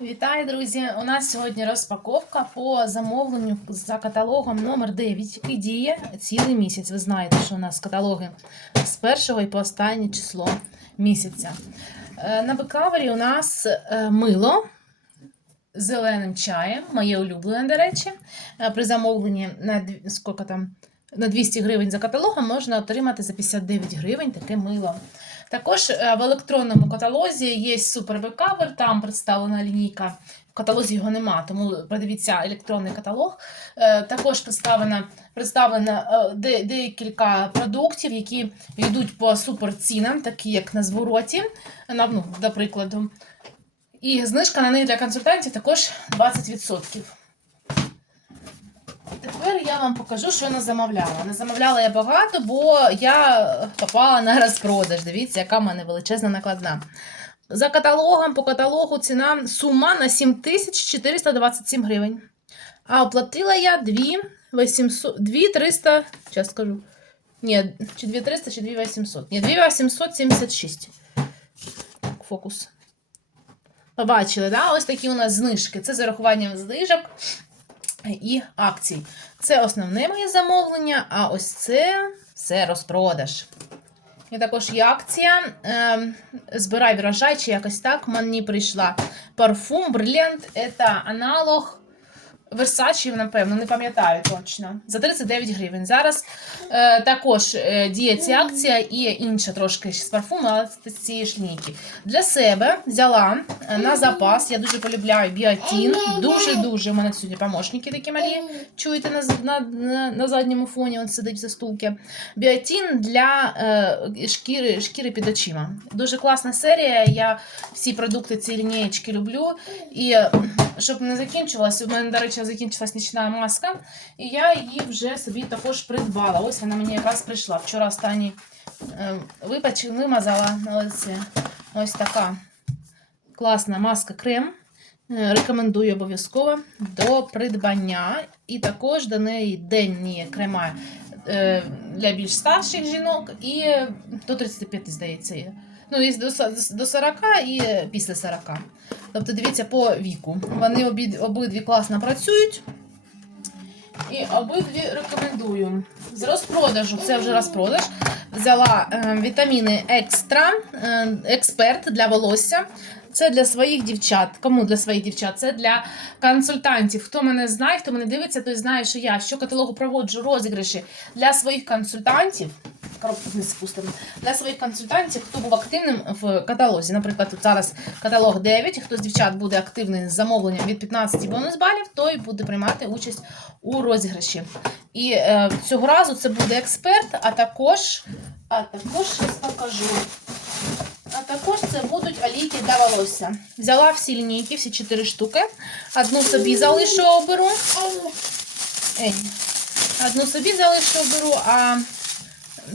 Вітаю, друзі! У нас сьогодні розпаковка по замовленню за каталогом номер 9 який діє цілий місяць. Ви знаєте, що у нас каталоги з першого і по останнє число місяця. Е, На бекавері у нас е, мило з зеленим чаєм, моє улюблене, до речі. Е, При замовленні на, скільки там, на 200 гривень за каталогом можна отримати за 59 гривень таке мило. Також е, в електронному каталозі є супер бекавер, там представлена лінійка. В каталозі його нема, тому подивіться електронний каталог. Е, Також представлена, представлена е, де, декілька продуктів, які йдуть по суперцінам, такі як на звороті, на, ну, до прикладу. І знижка на неї для консультантів також 20%. Тепер я вам покажу, що я замовляла. Не замовляла я багато, бо я попала на розпродаж. Дивіться, яка в мене величезна накладна. За каталогом, по каталогу ціна сума на 7427 гривень. А оплатила я 2 800, 2 300, зараз скажу. Ні, чи 2 300, чи 2 800. Ні, 2 876. Фокус. Побачили, да? Ось такі у нас знижки. Це з урахуванням знижок і акцій. Це основне моє замовлення, а ось це все розпродаж. І також є акція е, Збирай врожай, чи якось так мені прийшла парфум Brilliant. Це аналог Versace, напевно, не пам'ятаю точно. За 39 гривень. Зараз е, також е, діє ця акція і інша трошки з парфуму, але з цієї ж лінійки. Для себе взяла е, на запас. Я дуже полюбляю біотін. Дуже-дуже. У мене сьогодні помощники такі малі. Чуєте на, на, на, задньому фоні, он сидить за стулки. Біотін для е, шкіри, шкіри під очима. Дуже класна серія. Я всі продукти цієї лінієчки люблю. І щоб не закінчувалася, у мене, до речі, закінчилась нічна маска, і я її вже собі також придбала. Ось вона мені якраз прийшла. Вчора останній е, вимазала на лиці. Ось така класна маска крем. Е, Рекомендую обов'язково до придбання. І також до неї денні крема е, для більш старших жінок і до 35, здається. Ну, і до до 40 і після 40. Тобто, дивіться по віку. Вони обід, обидві класно працюють. І обидві рекомендую. З розпродажу, це вже розпродаж. Взяла е, вітаміни екстра, е, експерт для волосся. Це для своїх дівчат. Кому для своїх дівчат? Це для консультантів. Хто мене знає, хто мене дивиться, той знає, що я що каталогу проводжу розіграші для своїх консультантів. Вниз спустимо. Для своїх консультантів, хто був активним в каталозі. Наприклад, тут зараз каталог 9. Хто з дівчат буде активний з замовленням від 15 бонус балів, той буде приймати участь у розіграші. І е, цього разу це буде експерт, а також, а також щас покажу. А також це будуть олійки для волосся. Взяла всі лінійки, всі 4 штуки. Одну собі залишу оберу. Одну собі залишу оберу, а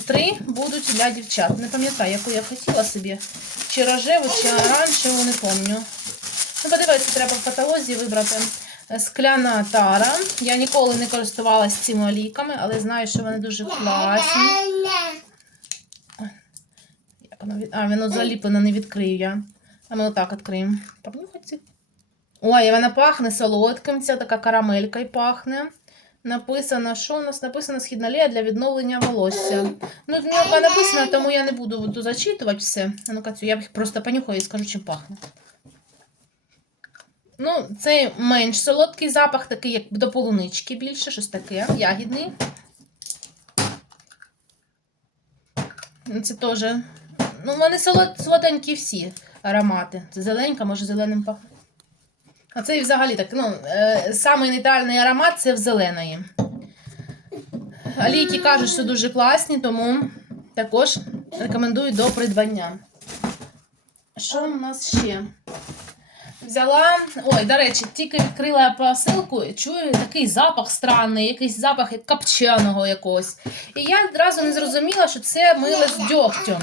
три будуть для дівчат. Не пам'ятаю, яку я хотіла собі. Чи рожеву, чи оранжеву, не пам'ятаю. Ну, подивитися, треба в каталозі вибрати. Скляна тара. Я ніколи не користувалася цими олійками, але знаю, що вони дуже класні. Як воно від... А, воно заліплено, не відкрию я. А ми отак відкриємо. Ой, вона пахне солодким, ця така карамелька й пахне. Написано, що у нас написано східна лія для відновлення волосся. Ну, мілка написано, тому я не буду зачитувати все. А ну-ка, цю, я їх просто понюхаю і скажу, чим пахне. Ну, це менш солодкий запах, такий, як до полунички більше, щось таке, ягідний. Ну, Це теж. Ну, вони солод, солоденькі всі аромати. Це зеленька, може зеленим пахне. А це і взагалі так, ну, е, самий нейтральний аромат це в зеленої. Олійки кажуть, що дуже класні, тому також рекомендую до придбання. Що у нас ще? Взяла. Ой, до речі, тільки відкрила посилку, чую такий запах странний, якийсь запах як копченого якогось. І я одразу не зрозуміла, що це мило з дьогтю.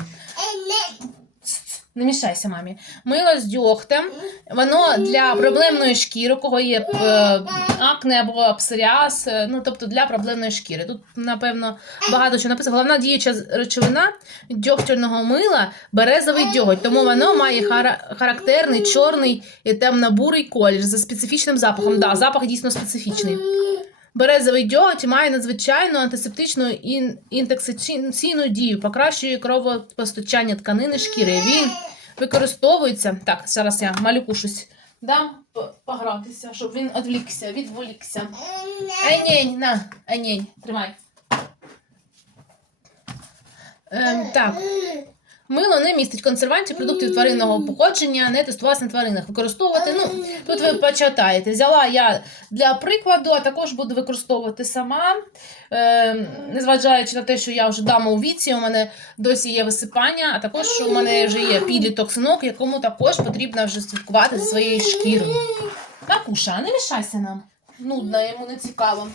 Не мішайся, мамі. Мило з дьогтем. Воно для проблемної шкіри, у кого є е, акне або псоріаз, е, ну тобто для проблемної шкіри. Тут, напевно, багато чого написано. Головна діюча речовина дьогтяного мила березовий дьоготь, тому воно має хара- характерний чорний і темно-бурий колір за специфічним запахом. Да, запах дійсно специфічний. Березовий дьоготь має надзвичайну антисептичну і інтоксиційну дію, покращує кровопостачання тканини шкіри. Він використовується. Так, зараз я малюку щось дам погратися, щоб він відвлікся, відволікся. Анєнь, на, анєнь, тримай. Ем, так. Мило не містить консервантів, продуктів тваринного походження, не тестувалося на тваринах. Використовувати. Ну, тут ви почитаєте. Взяла я для прикладу, а також буду використовувати сама. Е, незважаючи на те, що я вже дама у віці, у мене досі є висипання, а також у мене вже є підліток синок, якому також потрібно вже слідкувати за своєю шкірою. Накуша, не мішайся нам. Нудно, йому не цікаво.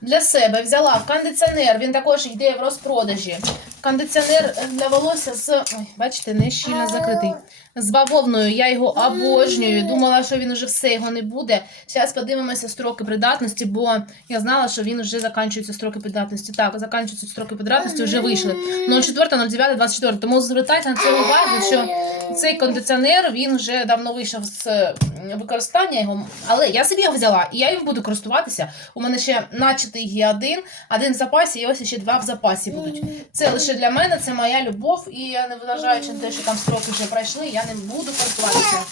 Для себе взяла кондиціонер, він також йде в розпродажі. Кондиціонер для волосся з. Ой, бачите, не щільно закритий. З бавовною. Я його обожнюю. Думала, що він уже все його не буде. Зараз подивимося строки придатності, бо я знала, що він вже закінчується строки придатності. Так, закінчуються строки придатності, вже вийшли. 04, 09, 24. Тому звертайте на це увагу, що цей кондиціонер він вже давно вийшов з е, використання його, але я собі його взяла і я їм буду користуватися. У мене ще начатий є один, один в запасі, і ось ще два в запасі будуть. Це лише для мене, це моя любов, і я не вважаючи на те, що там строки вже пройшли, я не буду користуватися.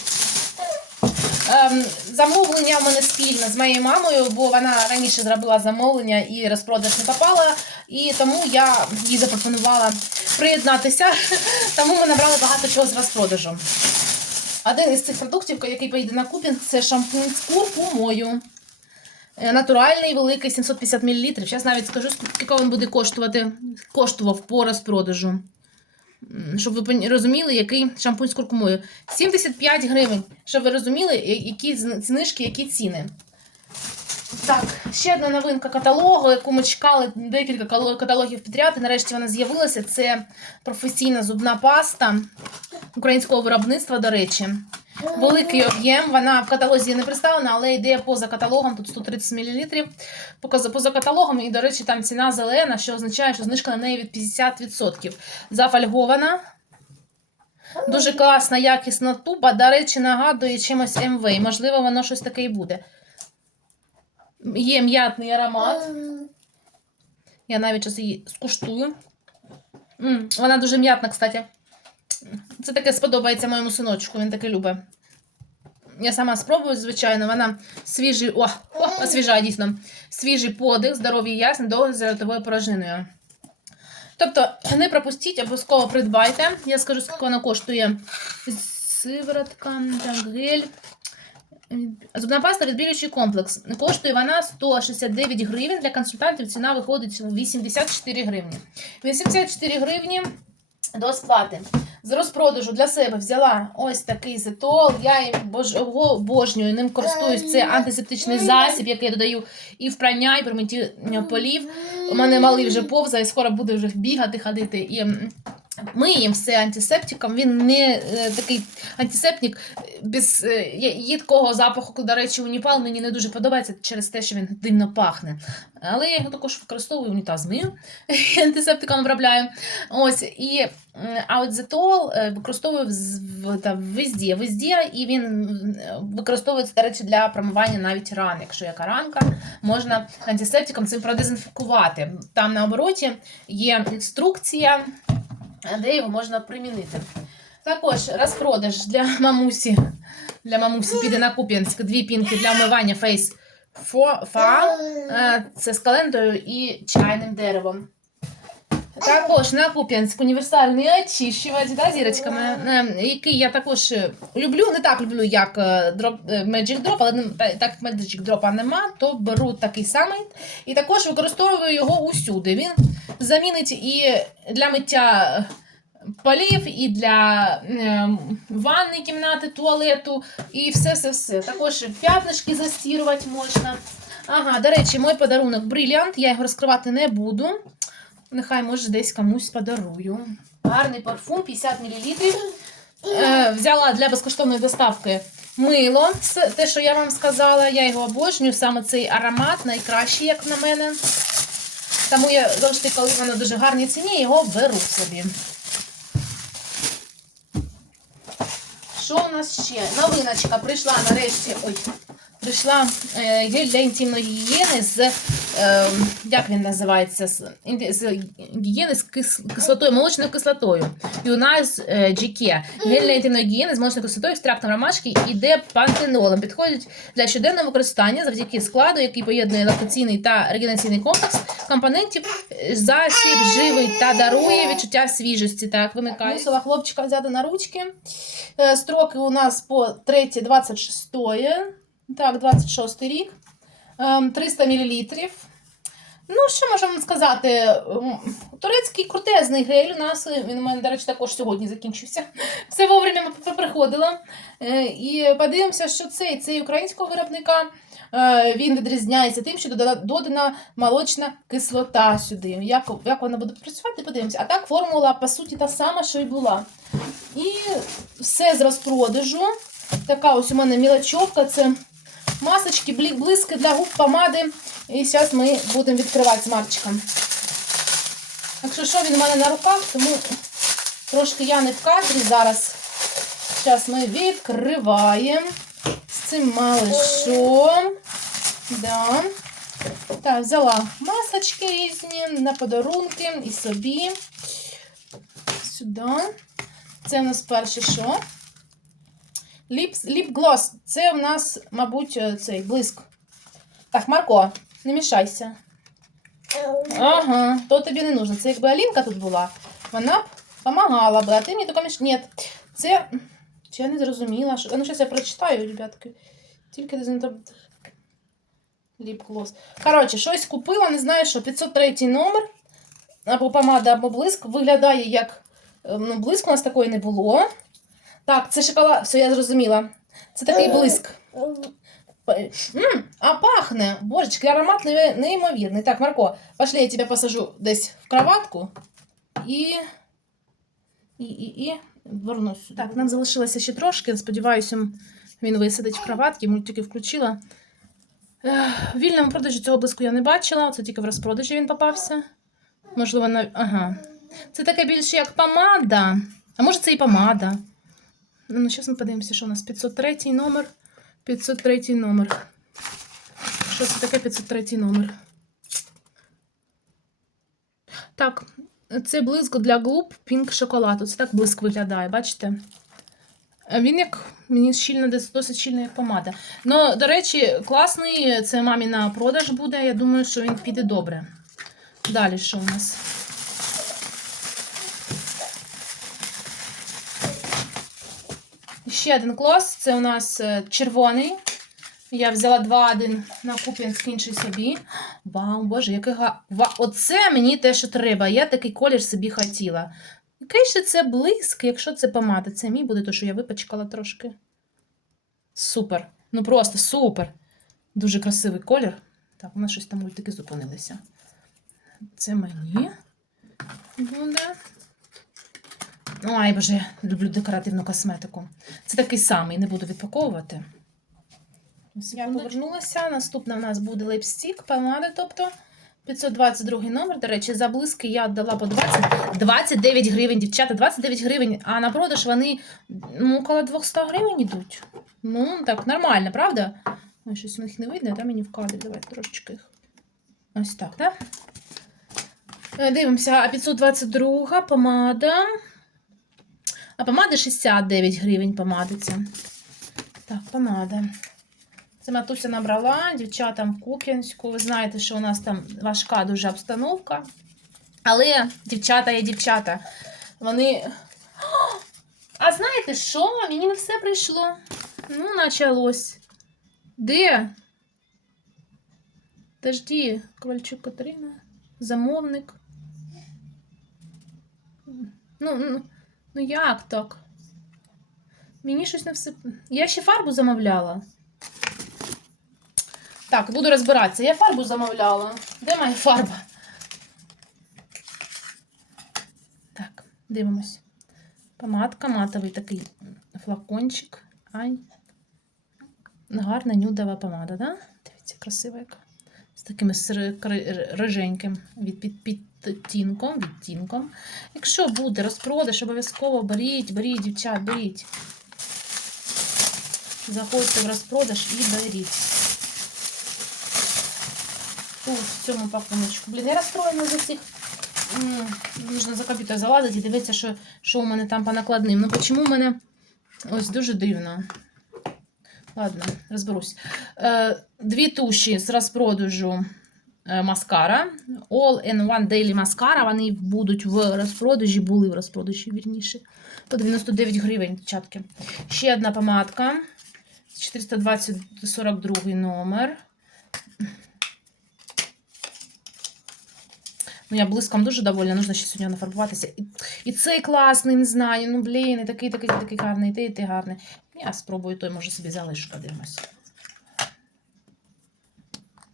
Ем, замовлення в мене спільне з моєю мамою, бо вона раніше зробила замовлення і розпродаж не попала, і тому я їй запропонувала приєднатися. Тому ми набрали багато чого з розпродажу. Один із цих продуктів, який поїде на купінг, це шампунь з куркумою. Е, Натуральний, великий, 750 мл. Зараз навіть скажу, скільки він буде коштувати. Коштував по розпродажу. Щоб ви розуміли, який шампунь з куркумою. 75 гривень. Щоб ви розуміли, які знижки, які ціни. Так, ще одна новинка каталогу, яку ми чекали декілька каталогів підряд. І нарешті вона з'явилася. Це професійна зубна паста українського виробництва, до речі. Великий об'єм, вона в каталозі не представлена, але йде поза каталогом, тут 130 мл. Поза, каталогом, і, до речі, там ціна зелена, що означає, що знижка на неї від 50%. Зафальгована. Дуже класна, якісна туба. До речі, нагадує чимось МВ. Можливо, воно щось таке і буде. Є м'ятний аромат. Я навіть зараз її скуштую. М, вона дуже м'ятна, кстати. Це таке сподобається моєму синочку, він таке любить. Я сама спробую, звичайно, вона свіжий, о, о, освіжає дійсно. Свіжий подих, здоров'я ясне, довго з ротовою порожниною. Тобто, не пропустіть, обов'язково придбайте. Я скажу, скільки вона коштує. Сиворотка, так, гель. Зубна паста відбілюючий комплекс. Коштує вона 169 гривень. Для консультантів ціна виходить 84 гривні. 84 гривні до сплати. З розпродажу для себе взяла ось такий зетол. Я їм обожнюю, ним користуюсь. Це антисептичний засіб, який я додаю і в прання, і при митті полів. У мене малий вже повзає, скоро буде вже бігати, ходити. І миємо все антисептиком. Він не е, такий антисептик без е, їдкого запаху. До речі, уніпал мені не дуже подобається через те, що він дивно пахне. Але я його також використовую, унітаз мию, антисептиком обробляю. Ось, і, а от зетол е, використовую везде, везде, і він використовується, до речі, для промивання навіть ран. Якщо яка ранка, можна антисептиком цим продезінфікувати. Там на обороті є інструкція, де його можна примінити. Також розпродаж для мамусі. Для мамусі піде на Куп'янськ дві пінки для Face Fa. Е, Це з календою і чайним деревом. Також на Куп'янськ універсальний очищувач да, зірочками, е, який я також люблю. Не так люблю, як е, дроп, е, Magic Drop, але так як Magic Drop нема, то беру такий самий. І також використовую його усюди. Він замінить і для миття полів, і для е, ванної кімнати, туалету, і все-все-все. Також п'ятнишки застірувати можна. Ага, до речі, мій подарунок брилянт. Я його розкривати не буду. Нехай може десь комусь подарую. Гарний парфум, 50 мл. Е, взяла для безкоштовної доставки мило. Те, що я вам сказала. Я його обожнюю. Саме цей аромат найкращий, як на мене. Тому я завжди, коли воно дуже гарній ціні, його беру собі. Що у нас ще? Новиночка прийшла нарешті. Ой, прийшла гель для інтимної гігієни з. Е, як він називається? З, гігієни з кис, кислотою, молочною кислотою. Нас е, GK. Гель для інтимної гігієни з молочною кислотою, екстрактом ромашки і депантенолом. Підходить для щоденного використання завдяки складу, який поєднує лактаційний та регенераційний комплекс компонентів. е, Засіб живий та дарує відчуття свіжості. Так, вимикаю. Мусила хлопчика взяти на ручки. Строки у нас по 3, 26, так, 26 рік, Ем, 300 мл. Ну, що можемо сказати? Ем, Турецький крутезний гель у нас, він у мене, до речі, також сьогодні закінчився. Все вовремя приходила. Е, І подивимося, що цей, цей українського виробника. е, Він відрізняється тим, що додана молочна кислота сюди. Як, як вона буде працювати, подивимося. А так формула, по суті, та сама, що й була. І все з розпродажу. Така ось у мене мілочовка. Це масочки, блиски для губ, помади. І зараз ми будемо відкривати з Марчиком. Якщо що, він у мене на руках, тому трошки я не в кадрі зараз. Зараз ми відкриваємо з цим малишом. Да. Так, взяла масочки різні на подарунки і собі. Сюди. Це у нас перше що? Ліп, ліп-глос. Це у нас, мабуть, е, цей блиск. Так, Марко, не мішайся. Ага, то тобі не нужно. Це якби Алінка тут була, вона б допомагала би, а ти мені тільки міш... Ні, це. Чи я не зрозуміла, що. Ну, зараз я прочитаю, ребятки. Тільки не. Ліп-глос. Коротше, щось купила, не знаю, що 503 номер. Або помада, або блиск. Виглядає як. е, Ну, блиск у нас такої не було. Так, це шоколад. Все, я зрозуміла. Це такий блиск. М, а пахне! Божечки, аромат неймовірний. Так, Марко, пошли, я тебе посажу десь в кроватку і. І, і, і вернусь сюди. Так, нам залишилося ще трошки. Сподіваюся, він висадить в кроватки, мультики включила. В вільному продажі цього блиску я не бачила, це тільки в розпродажі він попався. Можливо, на. Ага. Це таке більше як помада. А може це і помада. Ну, зараз ми подивимося, що у нас 503 номер. 503 номер. Що це таке 503 номер? Так, це блиск для губ пінк шоколаду. Це так блиск виглядає, бачите? Він як мені щільно, досить щільно, як помада. Ну, до речі, класний. Це мамі на продаж буде. Я думаю, що він піде добре. Далі що у нас? Ще один клас. Це у нас е, червоний. Я взяла два один на Куп'янськ, інший собі. Вау, боже, який га... Ва... Оце мені те, що треба. Я такий колір собі хотіла. Який ще це блиск, якщо це помада. Це мій буде, то що я випачкала трошки. Супер. Ну просто супер. Дуже красивий колір. Так, у нас щось там мультики зупинилися. Це мені буде. Ай, боже, люблю декоративну косметику. Це такий самий, не буду відпаковувати. Я повернулася. Наступна в нас буде липстік, помада, тобто 522 номер. До речі, за блиски я дала по 20, 29 гривень, дівчата, 29 гривень, а на продаж вони ну, около 200 гривень йдуть. Ну, так, нормально, правда? Ой, щось у них не видно, а мені в кадрі. Давайте трошечки їх. Ось так, так? Е, Дивимося, а 522 помада. А помада 69 гривень помадиться. Так, помада. Це Матуся набрала дівчатам в Куп'янську. Ви знаєте, що у нас там важка дуже обстановка. Але дівчата є дівчата. Вони. А знаєте що? Мені не все прийшло. Ну, началось. Де? Дожді, Ковальчук Катерина. Замовник. Ну, ну, як так? Мені щось не все. Я ще фарбу замовляла. Так, буду розбиратися. Я фарбу замовляла. Де моя фарба? Так, дивимось. Помадка, матовий такий флакончик. Ай. Гарна нюдова помада, да? Дивіться, красива яка. З таким риженьким від, під, підтінком, відтінком. Якщо буде розпродаж, обов'язково беріть, беріть, дівчат, беріть. Заходьте в розпродаж і беріть. В цьому пакуночку. Блін, я розстроєна за цих. М, Нужно за комп'ютер залазити і дивитися, що, що у мене там по накладним. Ну, чому у мене ось дуже дивно. Ладно, розберусь. Е, дві туші з розпродажу е, маскара. All in One Daily Mascara. Вони будуть в розпродажі, були в розпродажі, вірніше. По 99 гривень, дівчатки. Ще одна помадка. 420 42 номер. Ну, я блиском дуже довольна, нужно ще сьогодні нафарбуватися. І, і цей класний, не знаю. Ну, блін, і такий, такий, такий гарний, і той, і той гарний. Я спробую той, може, собі залишу, подивимось.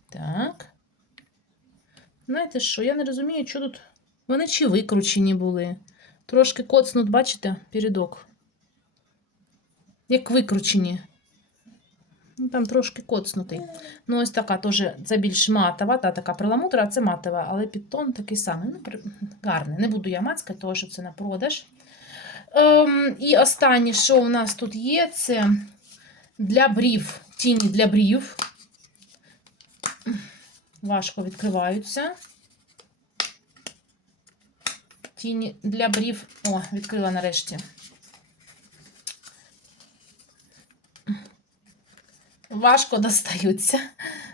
Так. Знаєте що, я не розумію, що тут. Вони чи викручені були. Трошки коцнут, бачите, передок. Як викручені. Ну, там трошки коцнутий. Ну, ось така теж, це більш матова, та така перламутра, а це матова, але підтон такий самий. Ну, гарний. Не буду я мацькати, тому що це на продаж. Ем, і останнє, що у нас тут є, це для брів. Тіні для брів. Важко відкриваються. Тіні для брів. О, відкрила нарешті. Важко достаються.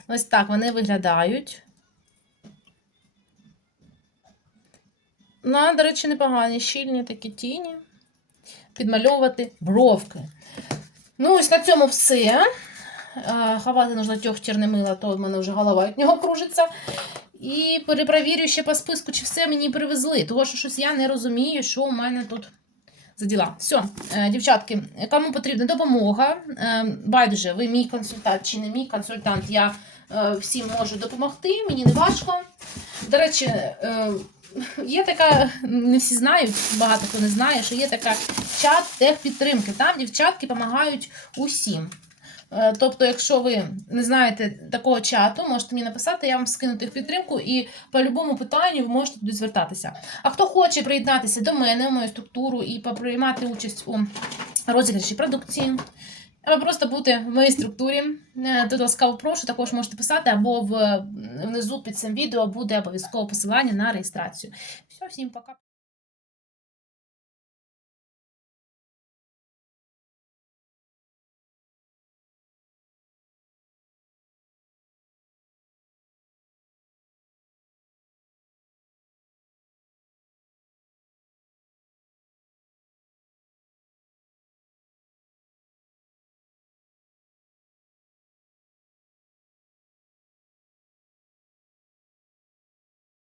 Ось так вони виглядають. Ну, до речі, непогані, щільні такі тіні. Підмальовувати бровки. Ну, ось на цьому все. Ховати нужно тьохтірне мило, то в мене вже голова від нього кружиться. І перепровірю ще по списку, чи все мені привезли. Тому що щось я не розумію, що у мене тут за діла. Все, дівчатки, кому потрібна допомога, е, байдуже, ви мій консультант чи не мій консультант, я е, всім можу допомогти, мені не важко. До речі, е, є така, не всі знають, багато хто не знає, що є така чат техпідтримки. Там дівчатки допомагають усім. Е, Тобто, якщо ви не знаєте такого чату, можете мені написати, я вам скину техпідтримку і по будь-якому питанню ви можете туди звертатися. А хто хоче приєднатися до мене, в мою структуру і поприймати участь у розіграші продукції, або просто бути в моїй структурі, е, то ласкаво прошу, також можете писати, або внизу під цим відео буде обов'язково посилання на реєстрацію. Все, всім пока.